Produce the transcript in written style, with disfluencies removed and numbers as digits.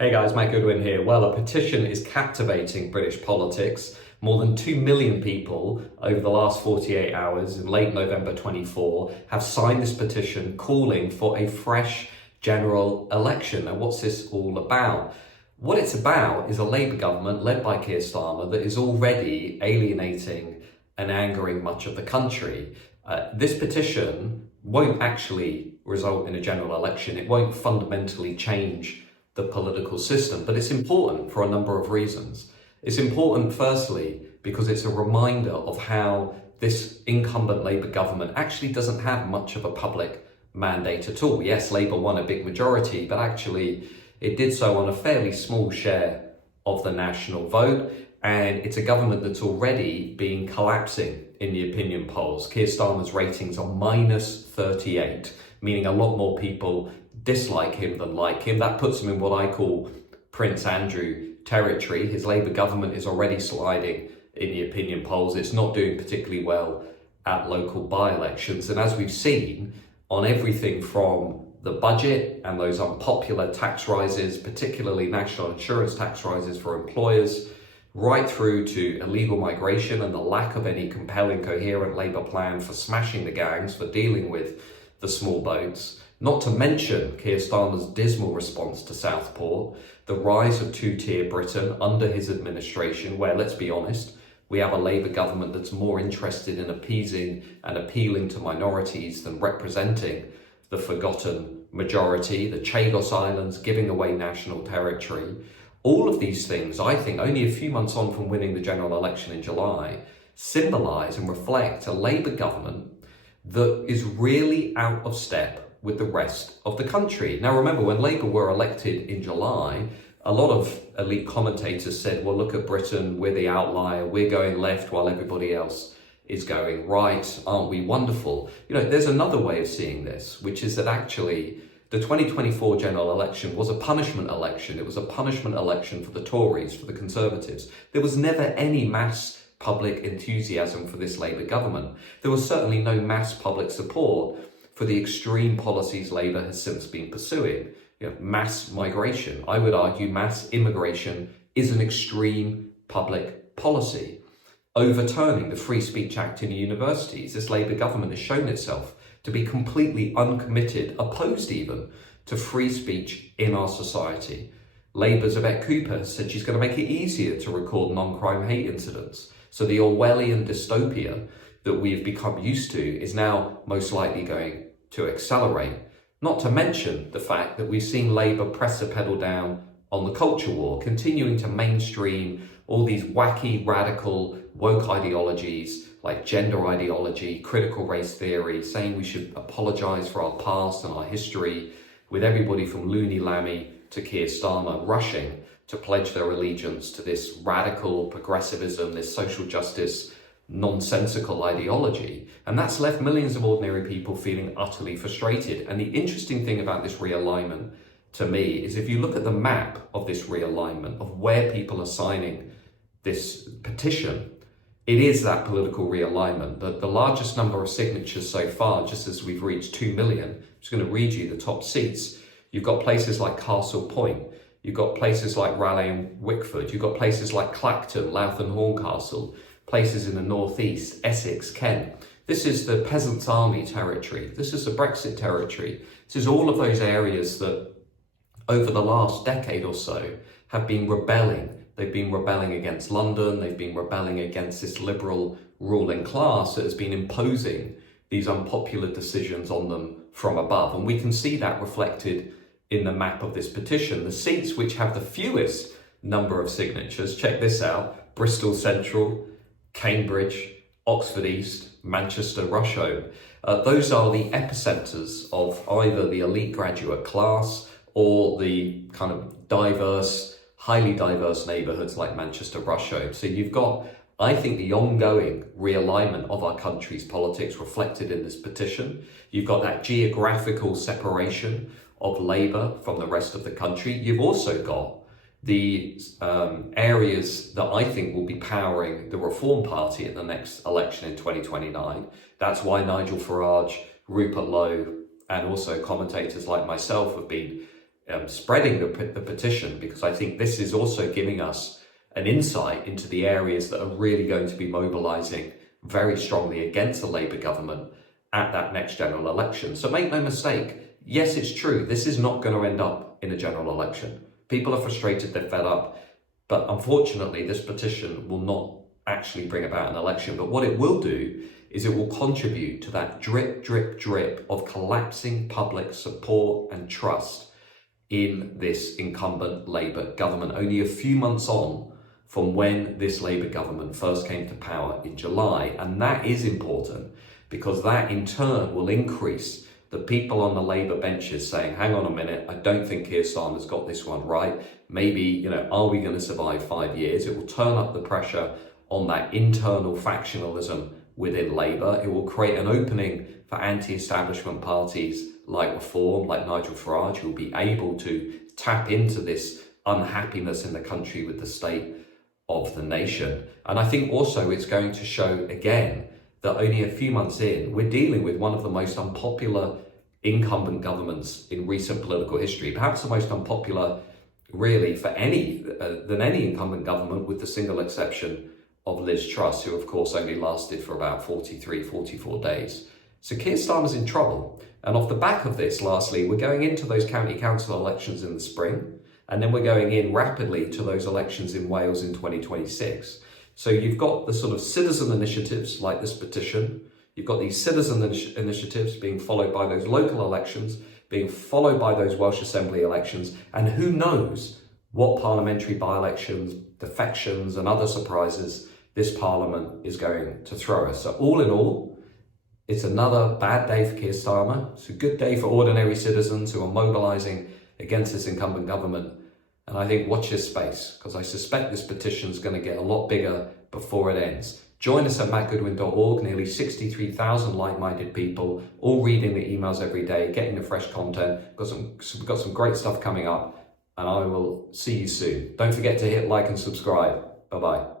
Hey guys, Matt Goodwin here. Well, a petition is captivating British politics. More than 2 million people over the last 48 hours in late November 24 have signed this petition calling for a fresh general election. And what's this all about? What it's about is a Labour government led by Keir Starmer that is already alienating and angering much of the country. This petition won't actually result in a general election. It won't fundamentally change the political system, but it's important for a number of reasons. It's important, firstly, because it's a reminder of how this incumbent Labour government actually doesn't have much of a public mandate at all. Yes, Labour won a big majority, but actually it did so on a fairly small share of the national vote, and it's a government that's already been collapsing in the opinion polls. Keir Starmer's ratings are minus 38, meaning a lot more people dislike him than like him. That puts him in what I call Prince Andrew territory. His Labour government is already sliding in the opinion polls. It's not doing particularly well at local by-elections. And as we've seen on everything from the budget and those unpopular tax rises, particularly national insurance tax rises for employers, right through to illegal migration and the lack of any compelling, coherent Labour plan for smashing the gangs, for dealing with the small boats, not to mention Keir Starmer's dismal response to Southport, the rise of two-tier Britain under his administration, where, let's be honest, we have a Labour government that's more interested in appeasing and appealing to minorities than representing the forgotten majority, the Chagos Islands, giving away national territory. All of these things, I think, only a few months on from winning the general election in July, symbolise and reflect a Labour government that is really out of step with the rest of the country. Now remember, when Labour were elected in July, a lot of elite commentators said, well, look at Britain, we're the outlier, we're going left while everybody else is going right, aren't we wonderful? You know, there's another way of seeing this, which is that actually the 2024 general election was a punishment election. It was a punishment election for the Tories, for the Conservatives. There was never any mass public enthusiasm for this Labour government. There was certainly no mass public support for the extreme policies Labour has since been pursuing. You know, mass migration. I would argue mass immigration is an extreme public policy. Overturning the Free Speech Act in the universities, this Labour government has shown itself to be completely uncommitted, opposed even, to free speech in our society. Labour's Yvette Cooper has said she's going to make it easier to record non-crime hate incidents. So the Orwellian dystopia that we've become used to is now most likely going to accelerate. Not to mention the fact that we've seen Labour press the pedal down on the culture war, continuing to mainstream all these wacky, radical, woke ideologies like gender ideology, critical race theory, saying we should apologise for our past and our history, with everybody from Looney Lammy to Keir Starmer rushing to pledge their allegiance to this radical progressivism, this social justice, nonsensical ideology. And that's left millions of ordinary people feeling utterly frustrated. And the interesting thing about this realignment to me is if you look at the map of this realignment, of where people are signing this petition, it is that political realignment. The largest number of signatures so far, just as we've reached 2 million, I'm just going to read you the top seats. You've got places like Castle Point, you've got places like Raleigh and Wickford, you've got places like Clacton, Louth and Horncastle, places in the northeast, Essex, Kent. This is the Peasants' Army territory. This is the Brexit territory. This is all of those areas that over the last decade or so have been rebelling. They've been rebelling against London. They've been rebelling against this liberal ruling class that has been imposing these unpopular decisions on them from above. And we can see that reflected in the map of this petition. The seats which have the fewest number of signatures, check this out: Bristol Central, Cambridge, Oxford East, Manchester, Rusholme. Those are the epicenters of either the elite graduate class or the kind of diverse, highly diverse neighbourhoods like Manchester, Rusholme. So you've got, I think, the ongoing realignment of our country's politics reflected in this petition. You've got that geographical separation of Labour from the rest of the country. You've also got the areas that I think will be powering the Reform Party at the next election in 2029. That's why Nigel Farage, Rupert Lowe, and also commentators like myself have been spreading the petition, because I think this is also giving us an insight into the areas that are really going to be mobilising very strongly against the Labour government at that next general election. So make no mistake, yes, it's true, this is not going to end up in a general election. People are frustrated, they're fed up, but unfortunately this petition will not actually bring about an election. But what it will do is it will contribute to that drip, drip, drip of collapsing public support and trust in this incumbent Labour government, only a few months on from when this Labour government first came to power in July. And that is important, because that in turn will increase the people on the Labour benches saying, hang on a minute, I don't think Keir Starmer's got this one right. Maybe, are we going to survive 5 years? It will turn up the pressure on that internal factionalism within Labour. It will create an opening for anti-establishment parties like Reform, like Nigel Farage, who will be able to tap into this unhappiness in the country with the state of the nation. And I think also it's going to show again that only a few months in, we're dealing with one of the most unpopular incumbent governments in recent political history, perhaps the most unpopular really for any incumbent government, with the single exception of Liz Truss, who of course only lasted for about 43, 44 days. So Keir Starmer's in trouble. And off the back of this, lastly, we're going into those county council elections in the spring, and then we're going in rapidly to those elections in Wales in 2026. So you've got the sort of citizen initiatives like this petition, you've got these citizen initiatives being followed by those local elections, being followed by those Welsh Assembly elections, and who knows what parliamentary by-elections, defections and other surprises this parliament is going to throw us. So all in all, it's another bad day for Keir Starmer. It's a good day for ordinary citizens who are mobilising against this incumbent government. And I think watch this space, because I suspect this petition is going to get a lot bigger before it ends. Join us at mattgoodwin.org, nearly 63,000 like-minded people, all reading the emails every day, getting the fresh content. We've got some great stuff coming up, and I will see you soon. Don't forget to hit like and subscribe. Bye-bye.